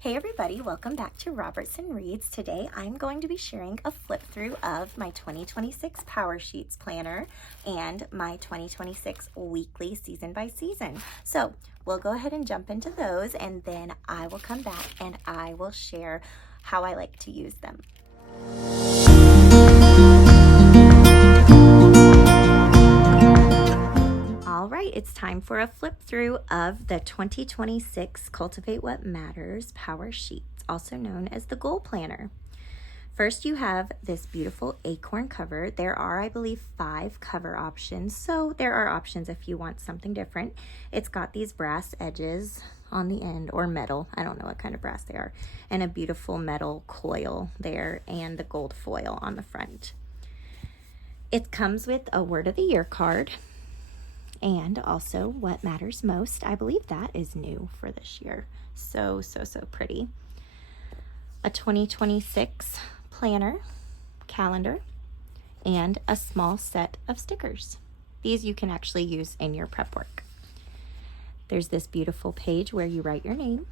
Hey everybody, welcome back to Robertson Reads. Today I'm going to be sharing a flip through of my 2026 Powersheets planner and my 2026 weekly season by season. So we'll go ahead and jump into those, and then I will come back and I will share how I like to use them. All right, it's time for a flip through of the 2026 Cultivate What Matters Powersheets, also known as the Goal Planner. First, you have this beautiful acorn cover. There are, I believe, 5 cover options, so there are options if you want something different. It's got these brass edges on the end, or metal, I don't know what kind of brass they are, and a beautiful metal coil there, and the gold foil on the front. It comes with a Word of the Year card, and also what matters most. I believe that is new for this year. So pretty. A 2026 planner, calendar, and a small set of stickers. These you can actually use in your prep work. There's this beautiful page where you write your name,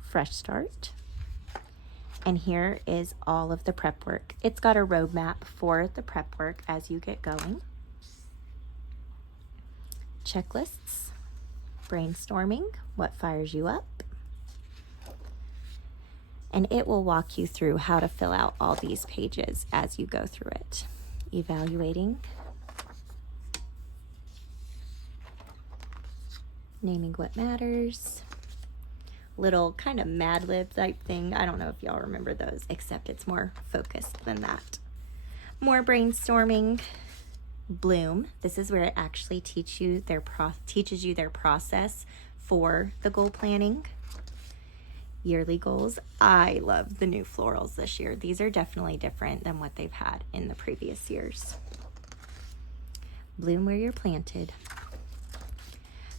fresh start, and here is all of the prep work. It's got a roadmap for the prep work as you get going. Checklists, brainstorming, what fires you up, and it will walk you through how to fill out all these pages as you go through it. Evaluating, naming what matters, little kind of Mad Lib type thing. I don't know if y'all remember those, except it's more focused than that. More brainstorming. Bloom. This is where it actually teaches you their process for the goal planning. Yearly goals. I love the new florals this year. These are definitely different than what they've had in the previous years. Bloom where you're planted.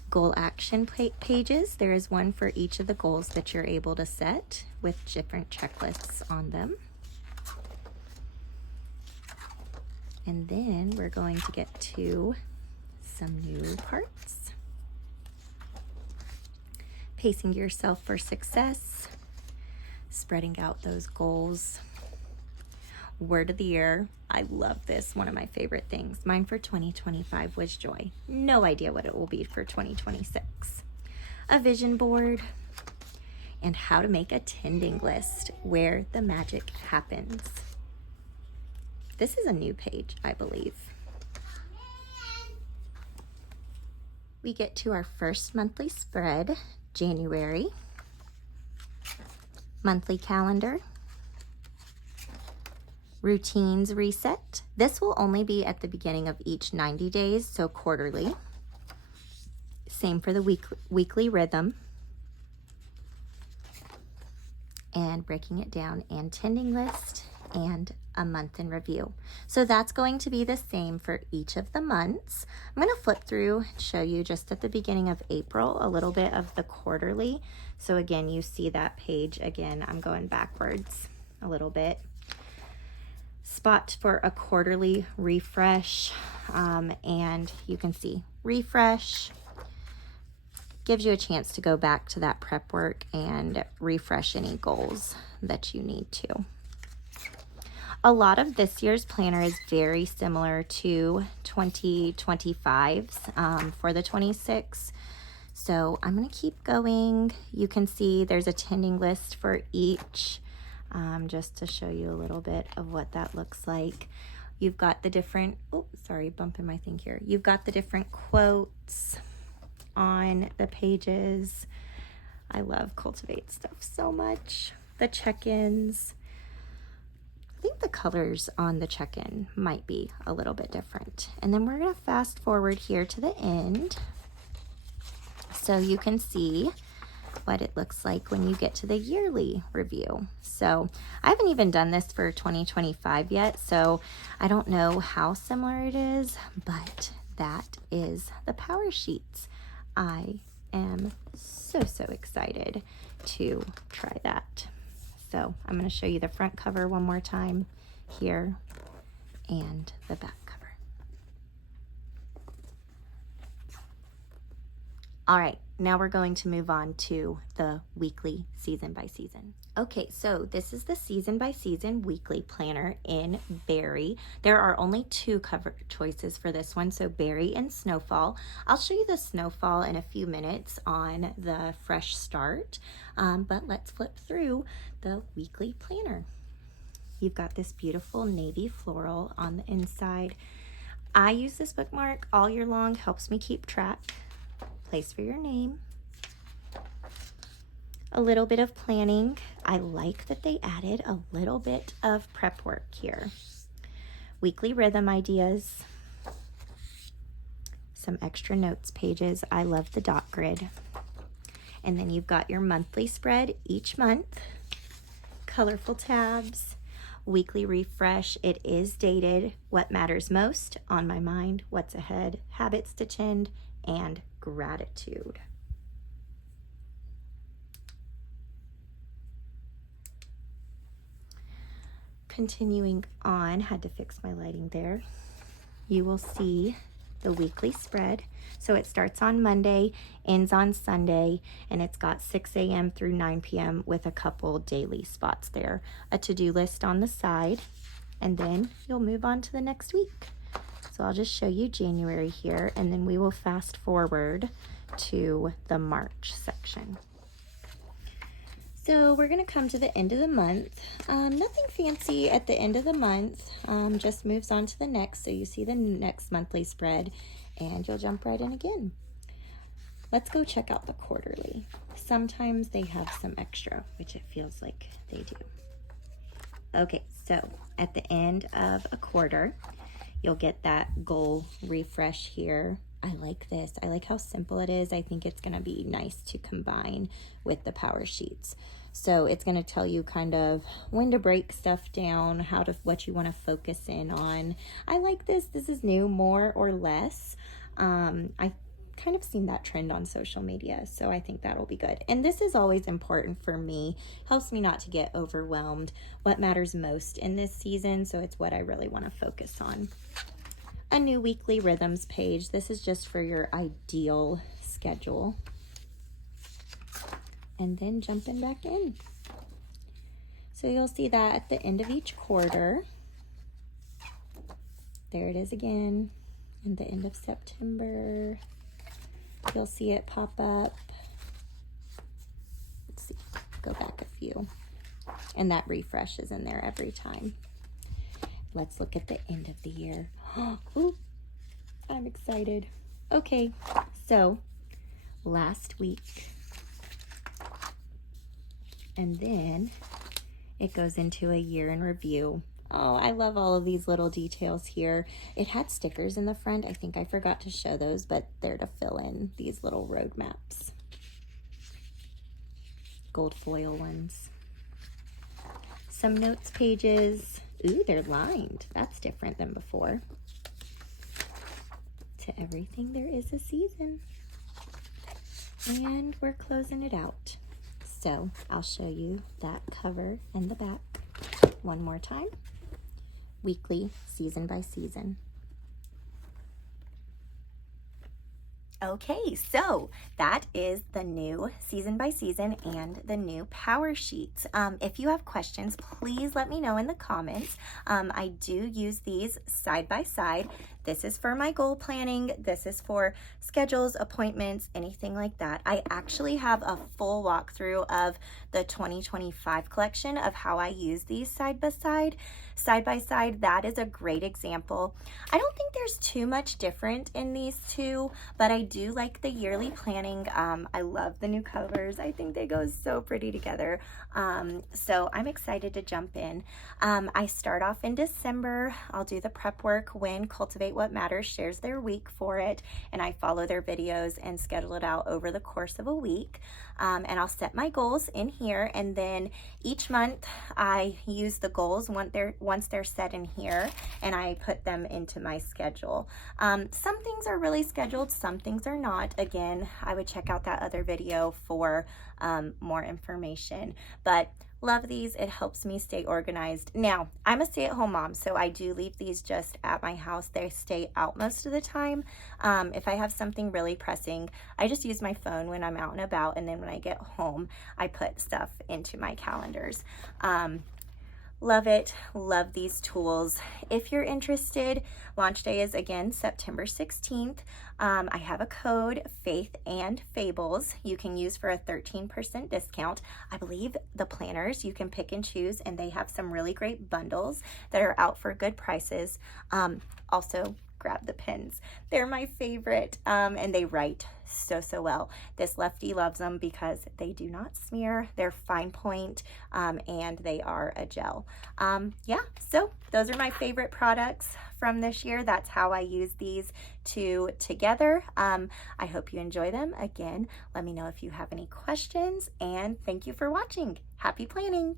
Goal action pages. There is one for each of the goals that you're able to set with different checklists on them. And then we're going to get to some new parts. Pacing yourself for success, spreading out those goals. Word of the Year. I love this, one of my favorite things. Mine for 2025 was joy. No idea what it will be for 2026. A vision board, and how to make a tending list where the magic happens. This is a new page, I believe. We get to our first monthly spread, January. Monthly calendar. Routines reset. This will only be at the beginning of each 90 days, so quarterly. Same for the weekly rhythm. And breaking it down, and tending list, and a month in review. So that's going to be the same for each of the months. I'm going to flip through and show you just at the beginning of April a little bit of the quarterly. So again, you see that page again. I'm going backwards a little bit. Spot for a quarterly refresh, and you can see refresh gives you a chance to go back to that prep work and refresh any goals that you need to. A lot of this year's planner is very similar to 2025's for the 26. So I'm going to keep going. You can see there's a tending list for each, just to show you a little bit of what that looks like. You've got the different, bumping my thing here. You've got the different quotes on the pages. I love Cultivate stuff so much. The check-ins. I think the colors on the check-in might be a little bit different. And then we're going to fast forward here to the end so you can see what it looks like when you get to the yearly review. So I haven't even done this for 2025 yet, so I don't know how similar it is, but that is the Powersheets. I am so excited to try that. So I'm going to show you the front cover one more time here and the back cover. All right, now we're going to move on to the weekly season by season. Okay, so this is the season by season weekly planner in Berry. There are only 2 cover choices for this one, so Berry and Snowfall. I'll show you the Snowfall in a few minutes on the fresh start, but let's flip through the weekly planner. You've got this beautiful navy floral on the inside. I use this bookmark all year long, helps me keep track. Place for your name. A little bit of planning. I like that they added a little bit of prep work here. Weekly rhythm ideas. Some extra notes pages. I love the dot grid. And then you've got your monthly spread each month. Colorful tabs. Weekly refresh. It is dated. What matters most? On my mind. What's ahead? Habits to tend. And gratitude. Continuing on, had to fix my lighting there. You will see the weekly spread. So it starts on Monday, ends on Sunday, and it's got 6 a.m. through 9 p.m. with a couple daily spots there. A to-do list on the side, and then you'll move on to the next week. So I'll just show you January here, and then we will fast forward to the March section. So we're going to come to the end of the month. Nothing fancy at the end of the month, just moves on to the next. So you see the next monthly spread, and you'll jump right in again. Let's go check out the quarterly. Sometimes they have some extra, which it feels like they do. Okay, so at the end of a quarter, you'll get that goal refresh here. I like this. I like how simple it is. I think it's going to be nice to combine with the Powersheets. So it's going to tell you kind of when to break stuff down, what you want to focus in on. I like this. This is new, more or less. I've kind of seen that trend on social media, so I think that'll be good. And this is always important for me. Helps me not to get overwhelmed. What matters most in this season, so it's what I really want to focus on. A new weekly rhythms page. This is just for your ideal schedule. And then jumping back in. So you'll see that at the end of each quarter. There it is again. In the end of September. You'll see it pop up. Let's see, go back a few. And that refresh is in there every time. Let's look at the end of the year. Ooh, I'm excited. Okay, so last week. And then it goes into a year in review. Oh, I love all of these little details here. It had stickers in the front. I think I forgot to show those, but they're to fill in these little road maps. Gold foil ones. Some notes pages. Ooh, they're lined. That's different than before. To everything there is a season. And we're closing it out. So I'll show you that cover and the back one more time. Weekly, season by season. Okay, so that is the new season by season and the new Powersheets. If you have questions, please let me know in the comments. I do use these side by side. This is for my goal planning. This is for schedules, appointments, anything like that. I actually have a full walkthrough of the 2025 collection of how I use these side by side. That is a great example. I don't think there's too much different in these two, but I do like the yearly planning. I love the new covers. I think they go so pretty together. So I'm excited to jump in. I start off in December. I'll do the prep work when Cultivate What Matters shares their week for it, and I follow their videos and schedule it out over the course of a week. And I'll set my goals in here, and then each month I use the goals once they're set in here, and I put them into my schedule. Some things are really scheduled, some things are not. Again, I would check out that other video for more information. But Love these. It helps me stay organized. Now, I'm a stay-at-home mom, so I do leave these just at my house. They stay out most of the time. If I have something really pressing, I just use my phone when I'm out and about, and then when I get home, I put stuff into my calendars. Love it. Love these tools. If you're interested, launch day is again September 16th. I have a code, Faith and Fables, you can use for a 13% discount. I believe the planners you can pick and choose, and they have some really great bundles that are out for good prices. Also, grab the pens. They're my favorite, and they write so well. This lefty loves them because they do not smear. They're fine point, and they are a gel. Yeah, so those are my favorite products from this year. That's how I use these two together. I hope you enjoy them. Again, let me know if you have any questions, and thank you for watching. Happy planning.